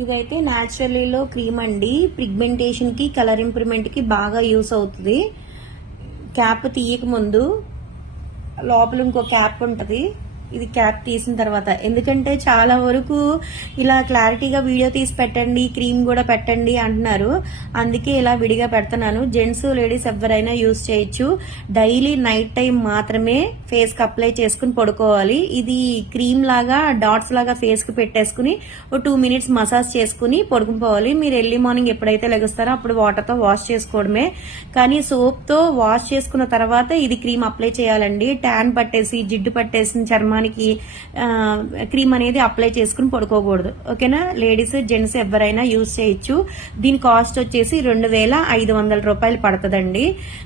ఇదైతే న్యాచురలీలో క్రీమ్ అండి. పిగ్మెంటేషన్కి కలర్ ఇంప్రూవ్మెంట్కి బాగా యూస్ అవుతుంది. క్యాప్ తీయక ముందు లోపల ఇంకో క్యాప్ ఉంటది. ఇది క్యాప్ తీసిన తర్వాత. ఎందుకంటే చాలా వరకు ఇలా క్లారిటీగా వీడియో తీసి పెట్టండి క్రీమ్ కూడా పెట్టండి అంటున్నారు. అందుకే ఇలా విడిగా పెడుతున్నాను. జెంట్స్ లేడీస్ ఎవరైనా యూస్ చేయొచ్చు. డైలీ నైట్ టైం మాత్రమే ఫేస్కి అప్లై చేసుకుని పడుకోవాలి. ఇది క్రీమ్ లాగా డాట్స్ లాగా ఫేస్కి పెట్టేసుకుని ఓ టూ మినిట్స్ మసాజ్ చేసుకుని పడుకుపోవాలి మీరు ఎర్లీ మార్నింగ్ ఎప్పుడైతే లెగుస్తారో అప్పుడు వాటర్తో వాష్ చేసుకోవడమే. కానీ సోప్తో వాష్ చేసుకున్న తర్వాత ఇది క్రీమ్ అప్లై చేయాలండి. ట్యాన్ పట్టేసి జిడ్డు పట్టేసిన చర్మా మనకి క్రీమ్ అనేది అప్లై చేసుకుని పడుకోకూడదు. ఓకేనా? లేడీస్ జెంట్స్ ఎవరైనా యూజ్ చేయొచ్చు. దీని కాస్ట్ వచ్చేసి రెండు వేల ఐదు వందల రూపాయలు పడుతుందండి.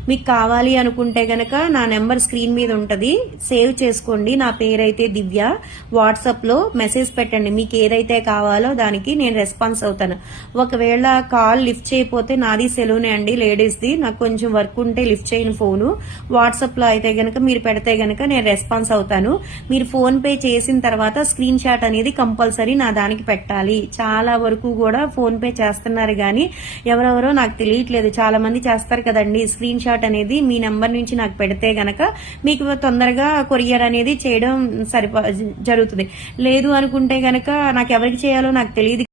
మీకు కావాలి అనుకుంటే గనక నా నెంబర్ స్క్రీన్ మీద ఉంటుంది. సేవ్ చేసుకోండి. నా పేరైతే దివ్య. వాట్సాప్లో మెసేజ్ పెట్టండి. మీకు ఏదైతే కావాలో దానికి నేను రెస్పాన్స్ అవుతాను. ఒకవేళ కాల్ లిఫ్ట్ చేయకపోతే నాది సెలూనే అండి లేడీస్ది. నాకు కొంచెం వర్క్ ఉంటే లిఫ్ట్ చేయను ఫోను. వాట్సాప్లో అయితే గనక మీరు పెడితే గనక నేను రెస్పాన్స్ అవుతాను. మీరు ఫోన్ పే చేసిన తర్వాత స్క్రీన్ షాట్ అనేది కంపల్సరీ నా దానికి పెట్టాలి. చాలా వరకు కూడా ఫోన్ పే చేస్తున్నారు కానీ ఎవరెవరో నాకు తెలియట్లేదు. చాలా మంది చేస్తారు కదండి. స్క్రీన్ షాట్ అనేది మీ నెంబర్ నుంచి నాకు పెడితే గనక మీకు తొందరగా కొరియర్ అనేది చేయడం సరిపో జరుగుతుంది. లేదు అనుకుంటే గనక నాకు ఎవరికి చేయాలో నాకు తెలియదు